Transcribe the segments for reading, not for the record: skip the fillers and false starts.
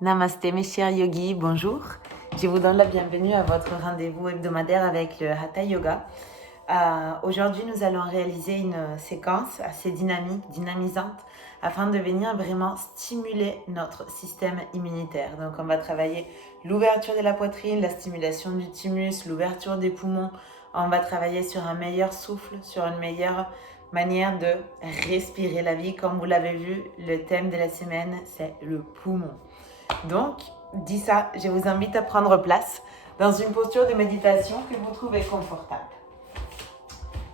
Namasté mes chers yogis, bonjour. Je vous donne la bienvenue à votre rendez-vous hebdomadaire avec le Hatha Yoga. Aujourd'hui, nous allons réaliser une séquence assez dynamique, dynamisante, afin de venir vraiment stimuler notre système immunitaire. Donc, on va travailler l'ouverture de la poitrine, la stimulation du thymus, l'ouverture des poumons. On va travailler sur un meilleur souffle, sur une meilleure manière de respirer la vie. Comme vous l'avez vu, le thème de la semaine, c'est le poumon. Donc, dit ça, je vous invite à prendre place dans une posture de méditation que vous trouvez confortable.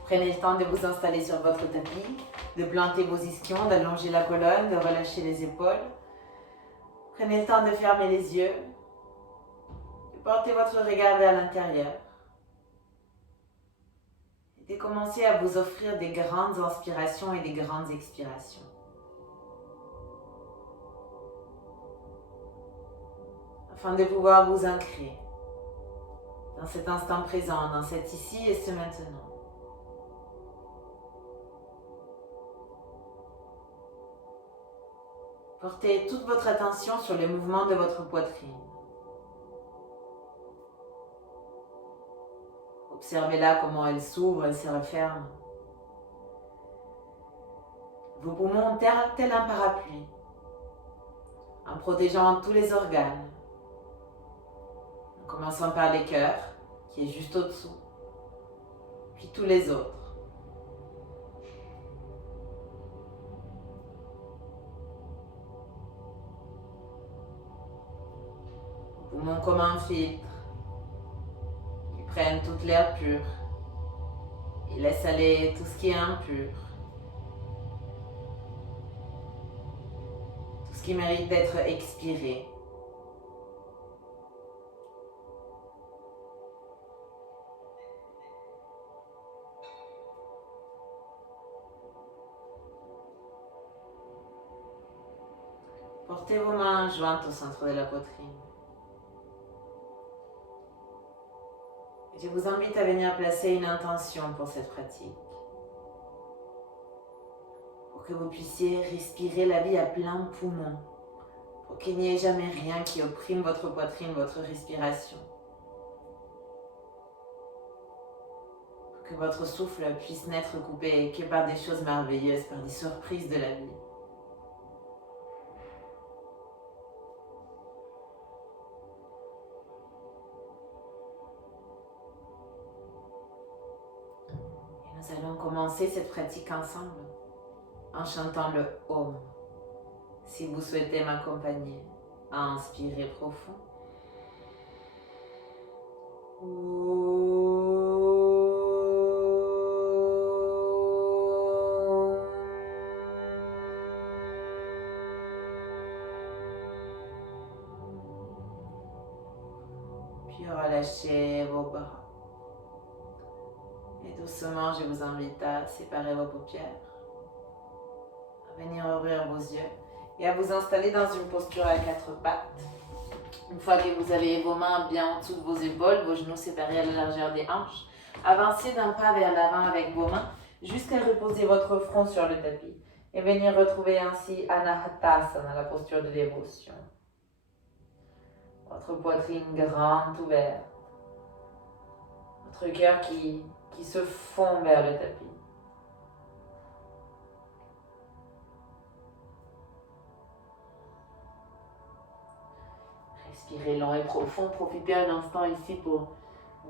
Prenez le temps de vous installer sur votre tapis, de planter vos ischions, d'allonger la colonne, de relâcher les épaules. Prenez le temps de fermer les yeux, de porter votre regard vers l'intérieur et de commencer à vous offrir des grandes inspirations et des grandes expirations. Afin de pouvoir vous ancrer dans cet instant présent, dans cet ici et ce maintenant. Portez toute votre attention sur les mouvements de votre poitrine. Observez-la comment elle s'ouvre et se referme. Vos poumons tel un parapluie, en protégeant tous les organes. En commençant par les cœurs, qui est juste au-dessous, puis tous les autres. Vos poumons comme un filtre, qui prennent toute l'air pur et laissent aller tout ce qui est impur. Tout ce qui mérite d'être expiré. Portez vos mains jointes au centre de la poitrine. Je vous invite à venir placer une intention pour cette pratique. Pour que vous puissiez respirer la vie à plein poumon. Pour qu'il n'y ait jamais rien qui opprime votre poitrine, votre respiration. Pour que votre souffle puisse n'être coupé que par des choses merveilleuses, par des surprises de la vie. Nous allons commencer cette pratique ensemble en chantant le Om. Si vous souhaitez m'accompagner à inspirer profond. Puis relâchez vos bras. Et doucement, je vous invite à séparer vos paupières, à venir ouvrir vos yeux et à vous installer dans une posture à quatre pattes. Une fois que vous avez vos mains bien en dessous de vos épaules, vos genoux séparés à la largeur des hanches, avancez d'un pas vers l'avant avec vos mains jusqu'à reposer votre front sur le tapis et venir retrouver ainsi Anahatasana, la posture de dévotion. Votre poitrine grande ouverte, votre cœur qui se fond vers le tapis. Respirez long et profond, profitez un instant ici pour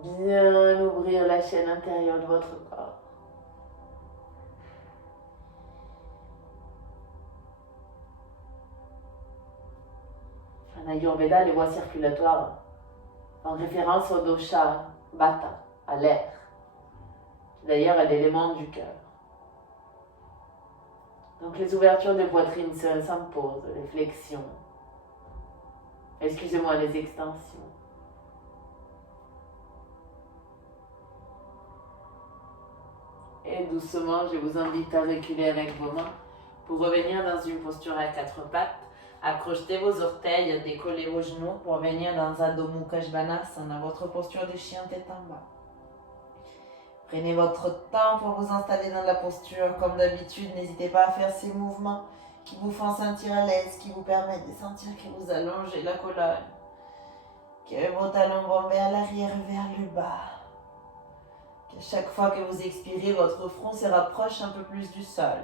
bien ouvrir la chaîne intérieure de votre corps. En Ayurveda, les voies circulatoires en référence au dosha Vata, à l'air, qui d'ailleurs est l'élément du cœur. Donc les ouvertures de poitrine s'imposent, les flexions, les extensions. Et doucement, je vous invite à reculer avec vos mains pour revenir dans une posture à quatre pattes. Accrochez vos orteils, décollez vos genoux pour venir dans Adho Mukha Svanasana, votre posture de chien tête en bas. Prenez votre temps pour vous installer dans la posture. Comme d'habitude, n'hésitez pas à faire ces mouvements qui vous font sentir à l'aise, qui vous permettent de sentir que vous allongez la colonne, que vos talons vont vers l'arrière et vers le bas. Que chaque fois que vous expirez, votre front se rapproche un peu plus du sol.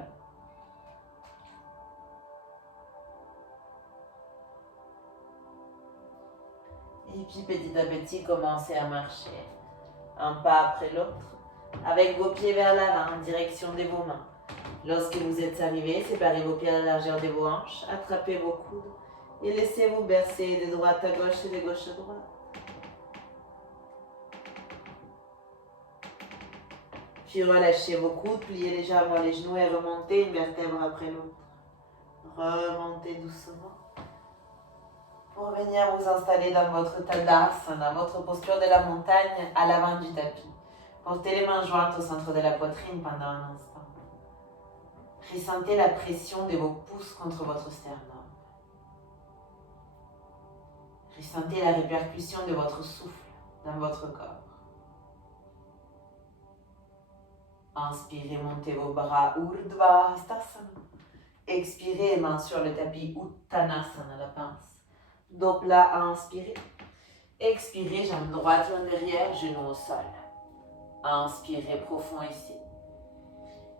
Et puis petit à petit, commencez à marcher, un pas après l'autre, avec vos pieds vers l'avant, en direction de vos mains. Lorsque vous êtes arrivé, séparez vos pieds à la largeur de vos hanches, attrapez vos coudes et laissez-vous bercer de droite à gauche et de gauche à droite. Puis relâchez vos coudes, pliez légèrement les genoux et remontez une vertèbre après l'autre. Remontez doucement pour venir vous installer dans votre Tadasana, votre posture de la montagne à l'avant du tapis. Portez les mains jointes au centre de la poitrine pendant un instant. Ressentez la pression de vos pouces contre votre sternum. Ressentez la répercussion de votre souffle dans votre corps. Inspirez, montez vos bras, Urdhva Hastasana. Expirez, main sur le tapis, Uttanasana, la pince. Dos plat, inspirez. Expirez, jambe droite, main derrière, genou au sol. Inspirez profond ici.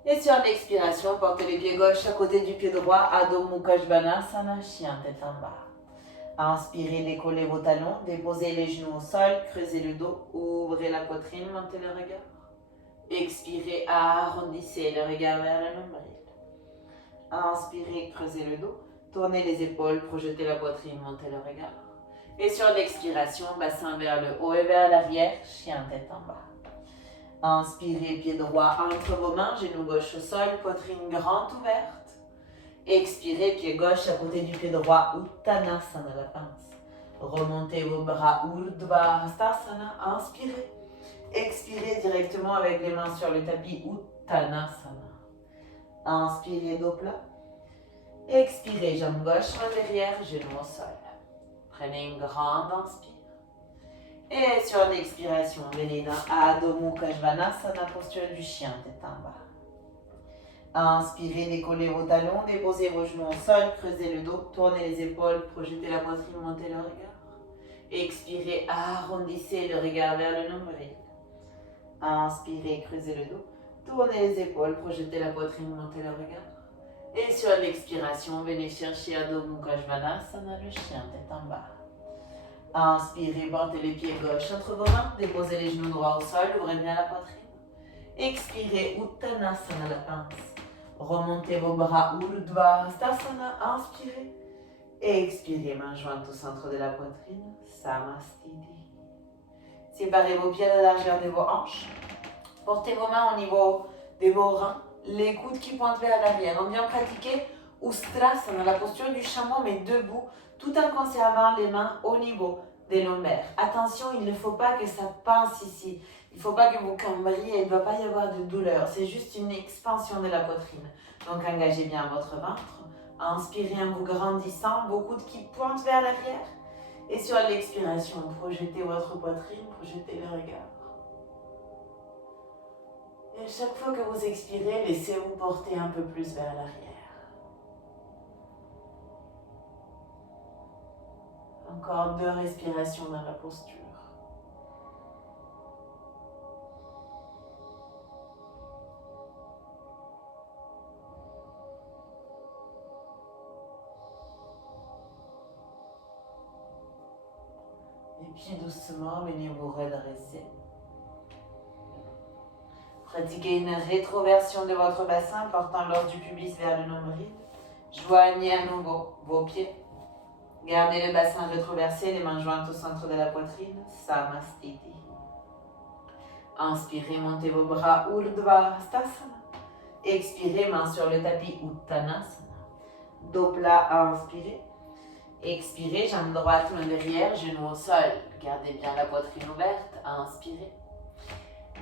Et sur l'expiration, portez les pieds gauche à côté du pied droit, Adho Mukha Svanasana, chien tête en bas. Inspirez, décollez vos talons, déposez les genoux au sol, creusez le dos, ouvrez la poitrine, montez le regard. Expirez, arrondissez le regard vers le nombril. Inspirez, creusez le dos, tournez les épaules, projetez la poitrine, montez le regard. Et sur l'expiration, bassin vers le haut et vers l'arrière, chien tête en bas. Inspirez, pied droit entre vos mains, genou gauche au sol, poitrine grande ouverte. Expirez, pied gauche à côté du pied droit, Uttanasana, la pince. Remontez vos bras, Urdhva Hastasana, inspirez. Expirez directement avec les mains sur le tapis, Uttanasana. Inspirez, dos plat. Expirez, jambe gauche, main derrière, genou au sol. Prenez une grande inspire. Et sur l'expiration, venez dans Adho Mukha Svanasana, posture du chien, tête en bas. Inspirez, décollez vos talons, déposez vos genoux au sol, creusez le dos, tournez les épaules, projetez la poitrine, montez le regard. Expirez, arrondissez le regard vers le nombril. Inspirez, creusez le dos, tournez les épaules, projetez la poitrine, montez le regard. Et sur l'expiration, venez chercher Adho Mukha Svanasana, le chien, tête en bas. Inspirez, portez les pieds gauche entre vos mains, déposez les genoux droits au sol, ouvrez bien la poitrine. Expirez, Uttanasana, la pince. Remontez vos bras, Urdhva Hastasana, inspirez. Expirez, main jointe au centre de la poitrine, Samastiti. Séparez vos pieds à la largeur de vos hanches. Portez vos mains au niveau de vos reins, les coudes qui pointent vers l'arrière. On vient pratiquer Ustrasana, la posture du chameau, mais debout, tout en conservant les mains au niveau des lombaires. Attention, il ne faut pas que ça pince ici. Il ne faut pas que vous cambriez, il ne doit pas y avoir de douleur. C'est juste une expansion de la poitrine. Donc engagez bien votre ventre. Inspirez en vous grandissant, vos coudes qui pointent vers l'arrière. Et sur l'expiration, projetez votre poitrine, projetez le regard. Et à chaque fois que vous expirez, laissez-vous porter un peu plus vers l'arrière. Encore 2 respirations dans la posture. Et puis doucement, venez vous redresser. Pratiquez une rétroversion de votre bassin, portant l'os du pubis vers le nombril. Joignez à nouveau vos pieds. Gardez le bassin rétroversé, les mains jointes au centre de la poitrine, Samastiti. Inspirez, montez vos bras, Urdhva Hastasana. Expirez, main sur le tapis, Uttanasana. Dos plat, inspirez. Expirez, jambe droite, main derrière, genou au sol. Gardez bien la poitrine ouverte, inspirez.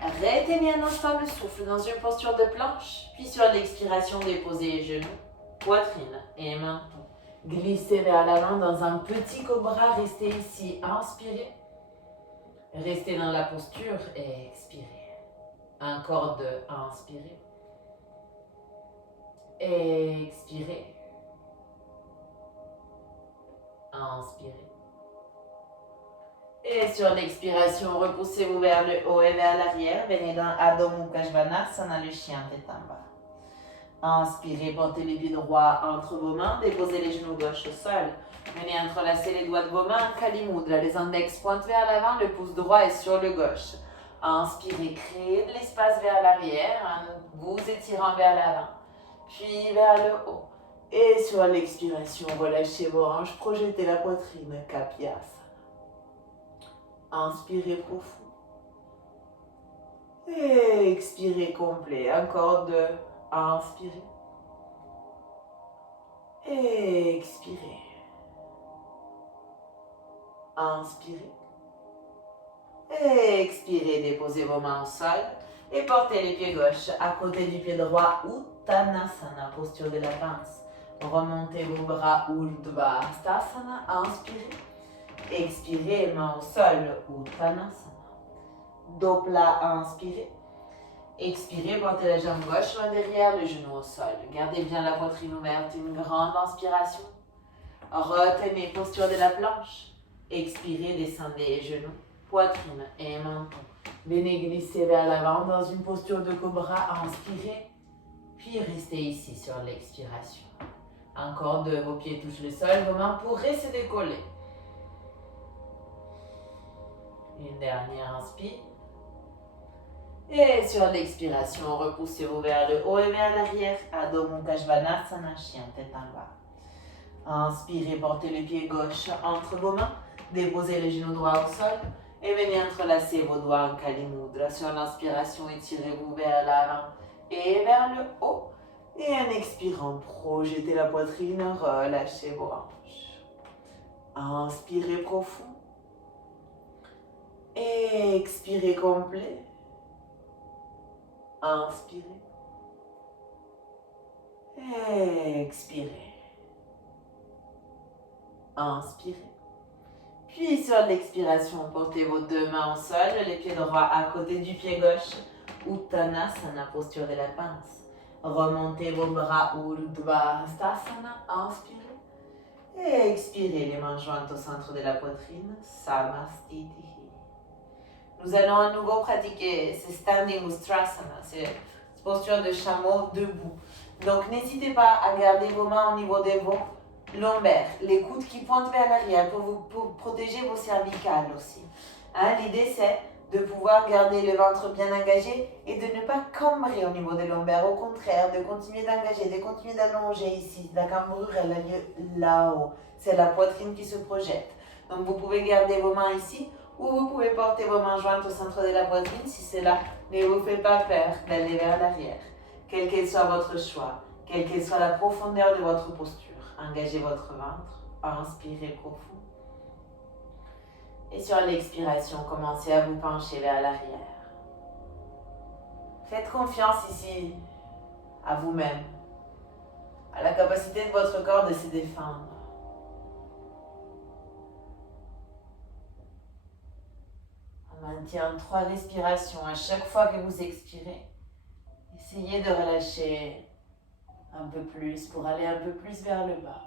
Retenez un instant le souffle dans une posture de planche, puis sur l'expiration, déposez les genoux, poitrine et menton. Glissez vers l'avant dans un petit cobra, restez ici, inspirez. Restez dans la posture et expirez. Encore 2, inspirez. Expirez. Inspirez. Et sur l'expiration, repoussez-vous vers le haut et vers l'arrière. Venez dans Adho Mukha Svanasana, le chien tête en bas. Inspirez, portez les pieds droits entre vos mains, déposez les genoux gauche au sol. Venez entrelacer les doigts de vos mains, Kali Mudra. Les index pointent vers l'avant, le pouce droit est sur le gauche. Inspirez, créez de l'espace vers l'arrière, vous étirant vers l'avant, puis vers le haut. Et sur l'expiration, relâchez vos hanches, projetez la poitrine, Kapiasana. Inspirez profond. Et expirez complet. Encore deux. Inspirez. Et expirez. Inspirez. Et expirez. Déposez vos mains au sol. Et portez les pieds gauche à côté du pied droit. Uttanasana, posture de la pince. Remontez vos bras. Urdhva Hastasana. Inspirez. Expirez, main au sol. Uttanasana. Dos plat, inspirez. Expirez, portez la jambe gauche loin derrière, le genou au sol. Gardez bien la poitrine ouverte, une grande inspiration. Retenez, posture de la planche. Expirez, descendez les genoux, poitrine et menton. Venez glisser vers l'avant dans une posture de cobra, inspirez. Puis restez ici sur l'expiration. Encore deux, vos pieds touchent le sol, vos mains pourraient se décoller. Une dernière inspire. Et sur l'expiration, repoussez-vous vers le haut et vers l'arrière. Adho Mukha Svanasana, chien tête en bas. Inspirez, portez le pied gauche entre vos mains. Déposez les genoux droits au sol. Et venez entrelacer vos doigts en Kali Mudra. Sur l'inspiration, étirez-vous vers l'avant et vers le haut. Et en expirant, projetez la poitrine, relâchez vos hanches. Inspirez profond. Et expirez complet. Inspirez. Expirez. Inspirez. Puis sur l'expiration, portez vos deux mains au sol, les pieds droits à côté du pied gauche. Uttanasana, posture de la pince. Remontez vos bras, Urdhva Hastasana. Inspirez. Et expirez, les mains jointes au centre de la poitrine. Samastiti. Nous allons à nouveau pratiquer ce Standing Ustrasana, cette posture de chameau debout. Donc n'hésitez pas à garder vos mains au niveau de vos lombaires, les coudes qui pointent vers l'arrière pour protéger vos cervicales aussi. L'idée c'est de pouvoir garder le ventre bien engagé et de ne pas cambrer au niveau des lombaires. Au contraire, de continuer d'engager, de continuer d'allonger ici. La cambrure elle a lieu là-haut. C'est la poitrine qui se projette. Donc vous pouvez garder vos mains ici. Ou vous pouvez porter vos mains jointes au centre de la poitrine si cela ne vous fait pas peur d'aller vers l'arrière. Quel qu'elle soit votre choix, quelle qu'elle soit la profondeur de votre posture, engagez votre ventre, inspirez profond. Et sur l'expiration, commencez à vous pencher vers l'arrière. Faites confiance ici à vous-même, à la capacité de votre corps de se défendre. Maintient 3 respirations à chaque fois que vous expirez. Essayez de relâcher un peu plus pour aller un peu plus vers le bas.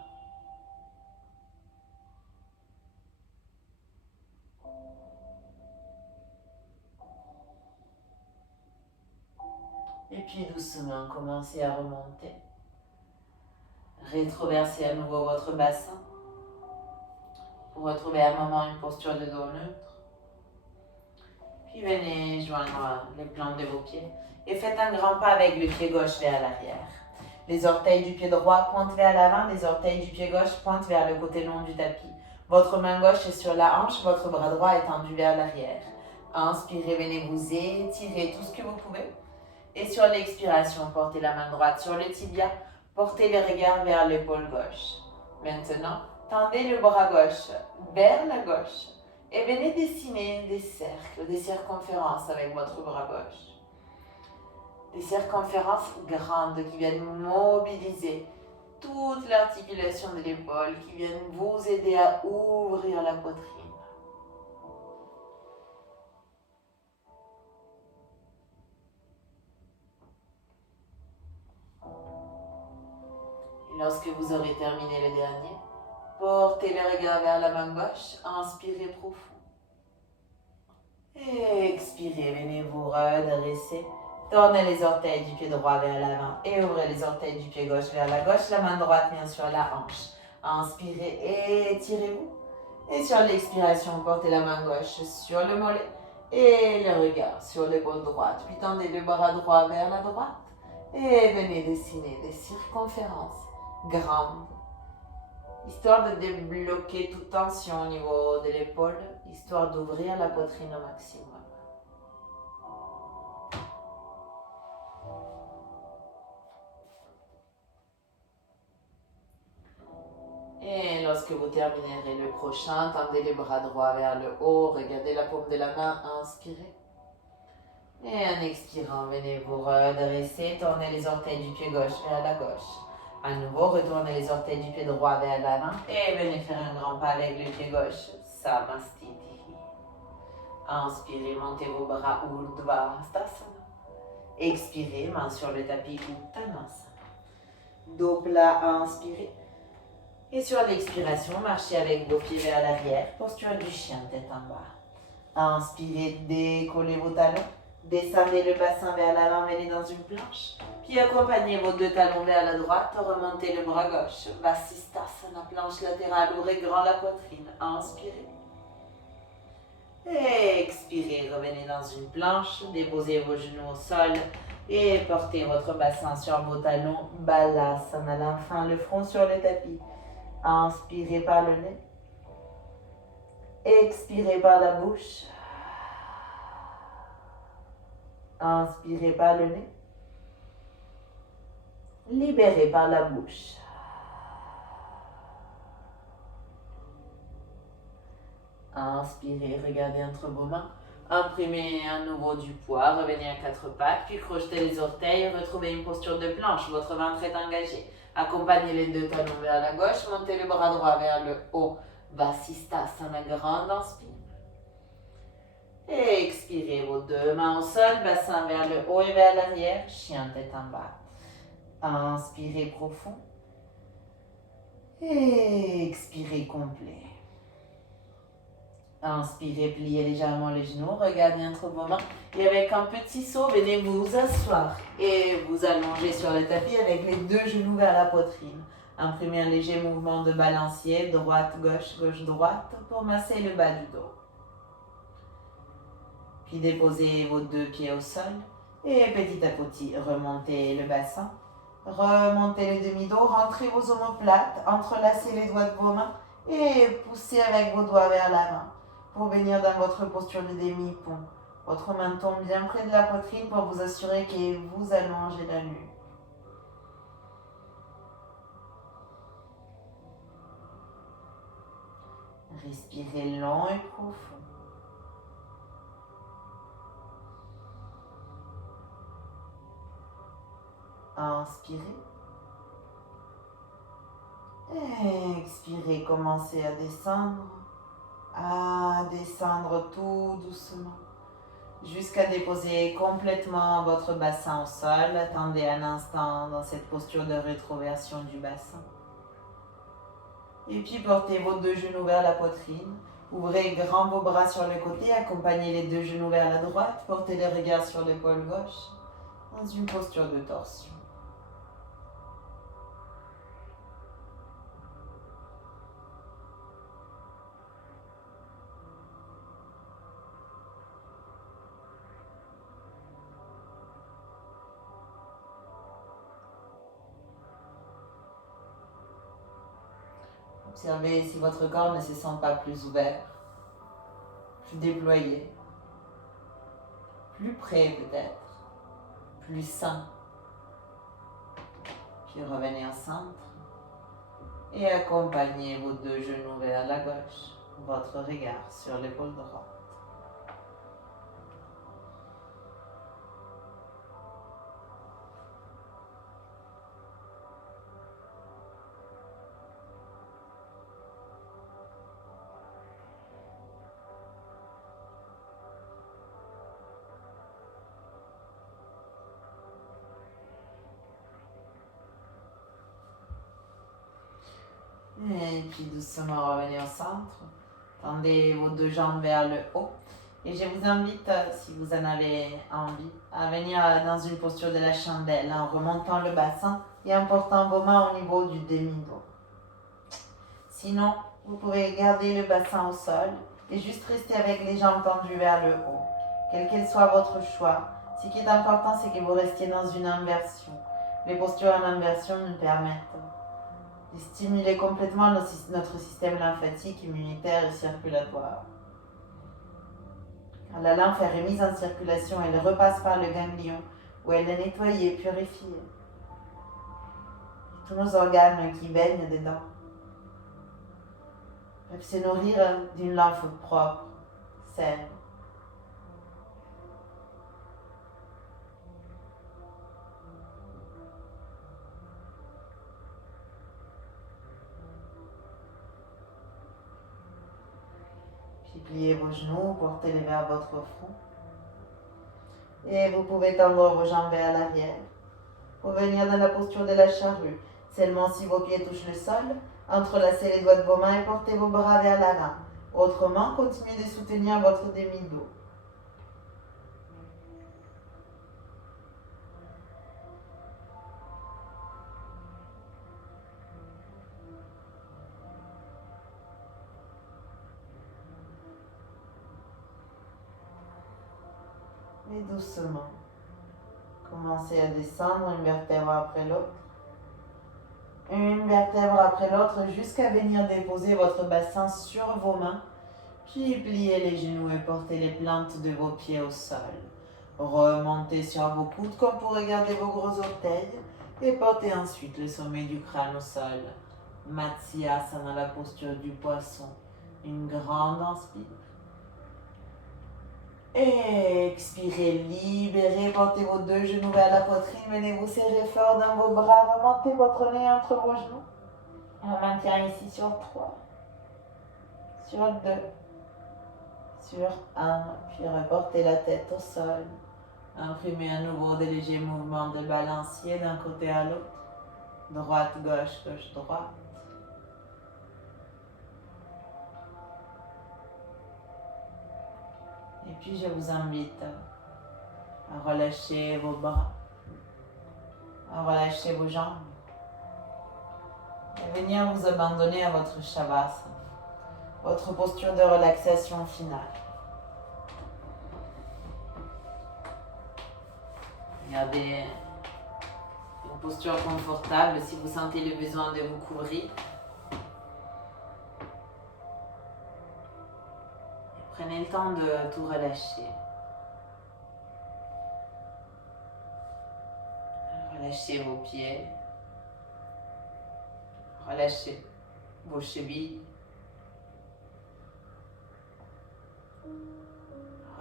Et puis doucement, commencez à remonter. Rétroversez à nouveau votre bassin pour retrouver un moment une posture de dos neutre. Puis venez joindre les plantes de vos pieds et faites un grand pas avec le pied gauche vers l'arrière. Les orteils du pied droit pointent vers l'avant, les orteils du pied gauche pointent vers le côté long du tapis. Votre main gauche est sur la hanche, votre bras droit est tendu vers l'arrière. Inspirez, venez vous étirer tout ce que vous pouvez. Et sur l'expiration, portez la main droite sur le tibia, portez le regard vers l'épaule gauche. Maintenant, tendez le bras gauche vers la gauche. Et venez dessiner des cercles, des circonférences avec votre bras gauche. Des circonférences grandes qui viennent mobiliser toute l'articulation de l'épaule, qui viennent vous aider à ouvrir la poitrine. Et lorsque vous aurez terminé le dernier, Portez le regard vers la main gauche. Inspirez profond. Expirez, venez vous redresser. Tournez les orteils du pied droit vers l'avant et ouvrez les orteils du pied gauche vers la gauche. La main droite vient sur la hanche. Inspirez, étirez-vous. Et sur l'expiration, portez la main gauche sur le mollet et le regard sur l'épaule droite. Puis tendez le bras droit vers la droite et venez dessiner des circonférences grandes, histoire de débloquer toute tension au niveau de l'épaule, histoire d'ouvrir la poitrine au maximum. Et lorsque vous terminerez le prochain, tendez les bras droits vers le haut, regardez la paume de la main, inspirez. Et en expirant, venez vous redresser, tournez les orteils du pied gauche vers la gauche. À nouveau, retournez les orteils du pied droit vers l'avant et venez faire un grand pas avec le pied gauche, Samastiti. Inspirez, montez vos bras Urdhva Hastasana. Expirez, main sur le tapis Uttanasana. Dos plat, inspirez. Et sur l'expiration, marchez avec vos pieds vers l'arrière, posture du chien, tête en bas. Inspirez, décollez vos talons, descendez le bassin vers l'avant, venez dans une planche. Puis accompagnez vos deux talons vers la droite, remontez le bras gauche. Vasisthasana, planche latérale, ouvrez grand la poitrine. Inspirez. Expirez, revenez dans une planche, déposez vos genoux au sol et portez votre bassin sur vos talons. Balasana, l'enfant, le front sur le tapis. Inspirez par le nez. Expirez par la bouche. Inspirez par le nez. Libérez par la bouche. Inspirez, regardez entre vos mains. Imprimez à nouveau du poids, revenez à quatre pattes, puis crochetez les orteils, retrouvez une posture de planche, votre ventre est engagé. Accompagnez les deux talons vers la gauche, montez le bras droit vers le haut. Vasisthasana, grande inspire. Et expirez vos deux mains au sol, bassin vers le haut et vers l'arrière, chien tête en bas. Inspirez profond. Et expirez complet. Inspirez, pliez légèrement les genoux, regardez entre vos mains. Et avec un petit saut, venez vous asseoir et vous allonger sur le tapis avec les deux genoux vers la poitrine. Imprimez un léger mouvement de balancier, droite-gauche, gauche-droite, pour masser le bas du dos. Puis déposez vos deux pieds au sol et petit à petit remontez le bassin. Remontez le demi-dos, rentrez vos omoplates, entrelacez les doigts de vos mains et poussez avec vos doigts vers l'avant pour venir dans votre posture de demi-pont. Votre main tombe bien près de la poitrine pour vous assurer que vous allongez la nuque. Respirez long et profond. Inspirez. Expirez, commencez à descendre tout doucement jusqu'à déposer complètement votre bassin au sol. Attendez un instant dans cette posture de rétroversion du bassin. Et puis portez vos deux genoux vers la poitrine. Ouvrez grand vos bras sur le côté, accompagnez les deux genoux vers la droite, portez les regards sur l'épaule gauche dans une posture de torsion. Observez si votre corps ne se sent pas plus ouvert, plus déployé, plus près peut-être, plus sain. Puis revenez au centre et accompagnez vos deux genoux vers la gauche, votre regard sur l'épaule droite. Et puis doucement revenez au centre. Tendez vos deux jambes vers le haut. Et je vous invite, si vous en avez envie, à venir dans une posture de la chandelle en remontant le bassin et en portant vos mains au niveau du demi-dos. Sinon, vous pouvez garder le bassin au sol et juste rester avec les jambes tendues vers le haut. Quel qu'elle soit votre choix, ce qui est important, c'est que vous restiez dans une inversion. Les postures en inversion nous permettent de stimuler complètement notre système lymphatique, immunitaire et circulatoire. Quand la lymphe est remise en circulation, elle repasse par le ganglion où elle est nettoyée, purifiée. Tous nos organes qui baignent dedans peuvent se nourrir d'une lymphe propre, saine. Puis pliez vos genoux, portez-les vers votre front. Et vous pouvez tendre vos jambes vers l'arrière pour venir dans la posture de la charrue. Seulement si vos pieds touchent le sol, entrelacez les doigts de vos mains et portez vos bras vers l'avant. Autrement, continuez de soutenir votre demi-dos. Et doucement, commencez à descendre une vertèbre après l'autre. Une vertèbre après l'autre jusqu'à venir déposer votre bassin sur vos mains. Puis pliez les genoux et portez les plantes de vos pieds au sol. Remontez sur vos coudes comme pour regarder vos gros orteils. Et portez ensuite le sommet du crâne au sol. Matsyasana dans la posture du poisson. Une grande inspire. Expirez, libérez, portez vos deux genoux vers la poitrine, venez vous serrer fort dans vos bras, remontez votre nez entre vos genoux. On maintient ici sur 3, sur 2, sur 1, puis reportez la tête au sol. Imprimez à nouveau des légers mouvements de balancier d'un côté à l'autre, droite, gauche, gauche, droite. Et puis je vous invite à relâcher vos bras, à relâcher vos jambes et venir vous abandonner à votre Shavasana, votre posture de relaxation finale. Gardez une posture confortable si vous sentez le besoin de vous couvrir. Prenez le temps de tout relâcher. Relâchez vos pieds. Relâchez vos chevilles.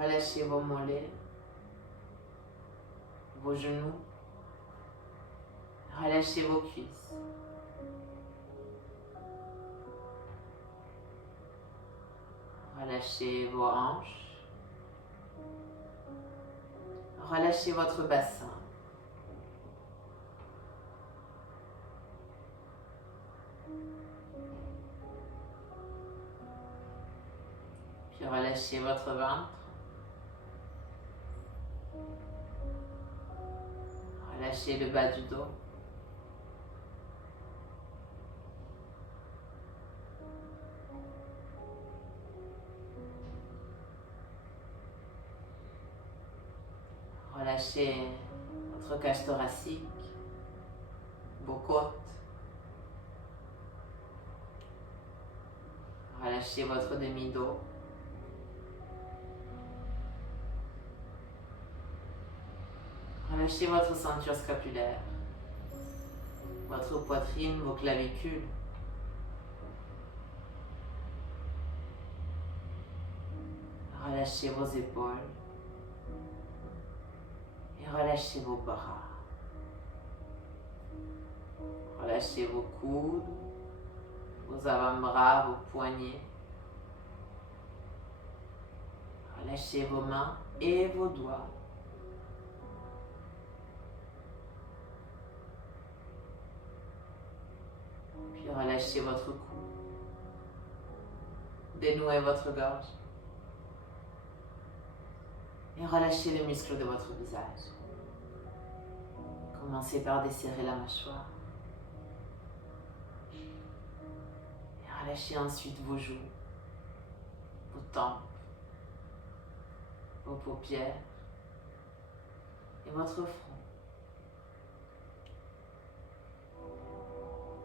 Relâchez vos mollets, vos genoux. Relâchez vos cuisses. Relâchez vos hanches. Relâchez votre bassin. Puis relâchez votre ventre. Relâchez le bas du dos. Relâchez votre cage thoracique, vos côtes. Relâchez votre demi-dos. Relâchez votre ceinture scapulaire, votre poitrine, vos clavicules. Relâchez vos épaules et relâchez vos bras. Relâchez vos coudes, vos avant-bras, vos poignets. Relâchez vos mains et vos doigts. Puis relâchez votre cou. dénouez votre gorge. Et relâchez les muscles de votre visage. Commencez par desserrer la mâchoire. Et relâchez ensuite vos joues, vos tempes, vos paupières et votre front.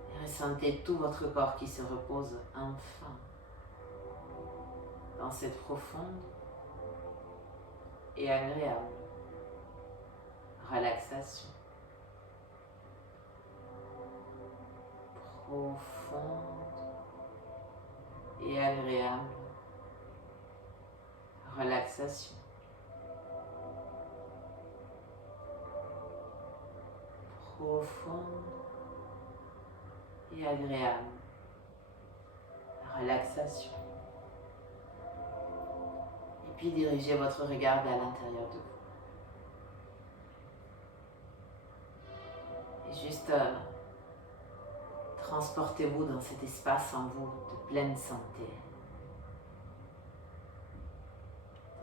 Et ressentez tout votre corps qui se repose enfin dans cette profonde et agréable relaxation. Profonde et agréable relaxation. Profonde et agréable relaxation. Et puis dirigez votre regard vers l'intérieur de vous. Et juste transportez-vous dans cet espace en vous de pleine santé.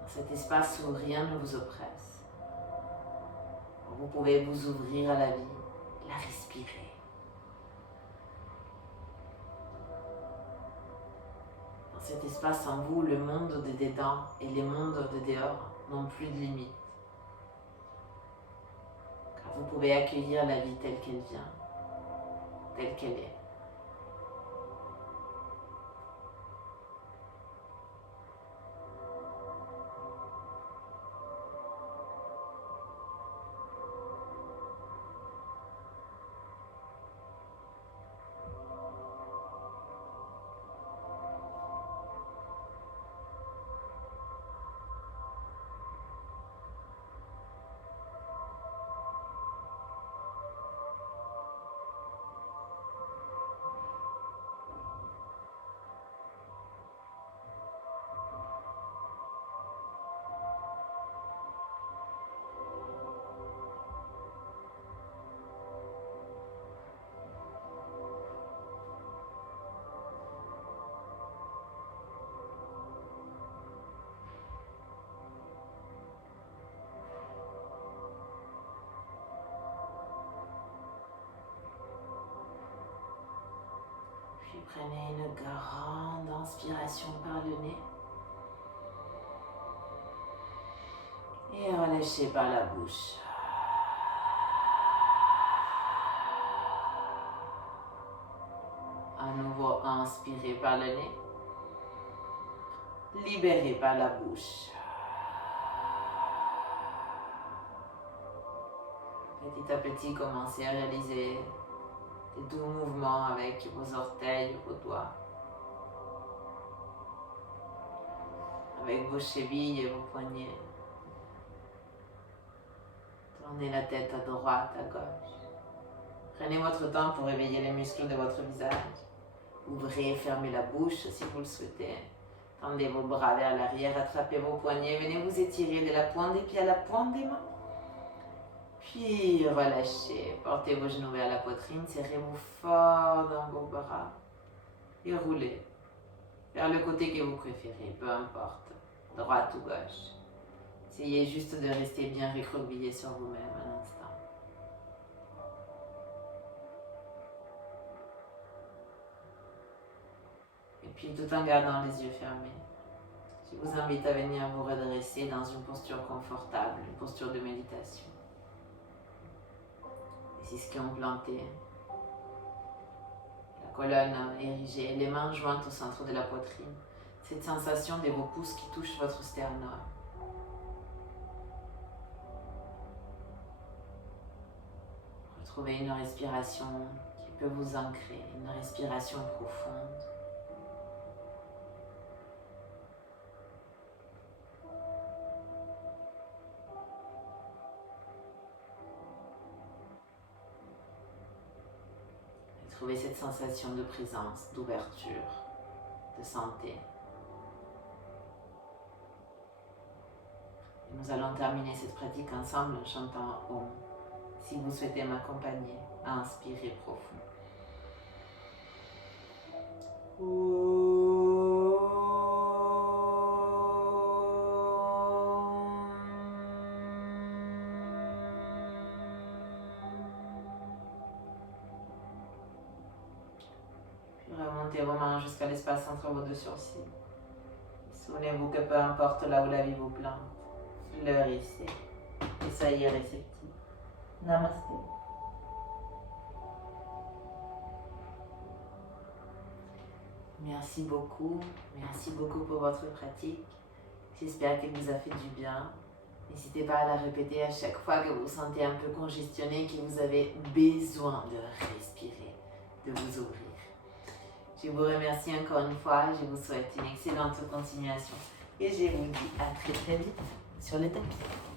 Dans cet espace où rien ne vous oppresse. Où vous pouvez vous ouvrir à la vie, la respirer. Dans cet espace en vous, le monde de dedans et les mondes de dehors n'ont plus de limites. Car vous pouvez accueillir la vie telle qu'elle vient, telle qu'elle est. Puis prenez une grande inspiration par le nez et relâchez par la bouche. À nouveau, inspirez par le nez, libérez par la bouche. Petit à petit, commencez à réaliser des doux mouvements avec vos orteils, vos doigts, avec vos chevilles et vos poignets. Tournez la tête à droite, à gauche. Prenez votre temps pour réveiller les muscles de votre visage. Ouvrez et fermez la bouche si vous le souhaitez. Tendez vos bras vers l'arrière, attrapez vos poignets, venez vous étirer de la pointe des pieds à la pointe des mains. Puis relâchez, portez vos genoux vers la poitrine, serrez-vous fort dans vos bras et roulez vers le côté que vous préférez, peu importe, droite ou gauche. Essayez juste de rester bien recroquevillé sur vous-même un instant. Et puis tout en gardant les yeux fermés, je vous invite à venir vous redresser dans une posture confortable, une posture de méditation. Les ischions plantés, la colonne érigée, les mains jointes au centre de la poitrine. Cette sensation de vos pouces qui touchent votre sternum. Retrouvez une respiration qui peut vous ancrer, une respiration profonde. Trouvez cette sensation de présence, d'ouverture, de santé. Et nous allons terminer cette pratique ensemble en chantant Om. Si vous souhaitez m'accompagner, à inspirer profond. Om. Puis remontez vos mains jusqu'à l'espace entre vos deux sourcils. Souvenez-vous que peu importe là où la vie vous plante, l'heure est ici. Et soyez réceptifs. Namasté. Merci beaucoup pour votre pratique. J'espère qu'elle vous a fait du bien. N'hésitez pas à la répéter à chaque fois que vous vous sentez un peu congestionné, que vous avez besoin de respirer, de vous ouvrir. Je vous remercie encore une fois, je vous souhaite une excellente continuation et je vous dis à très très vite sur le tapis.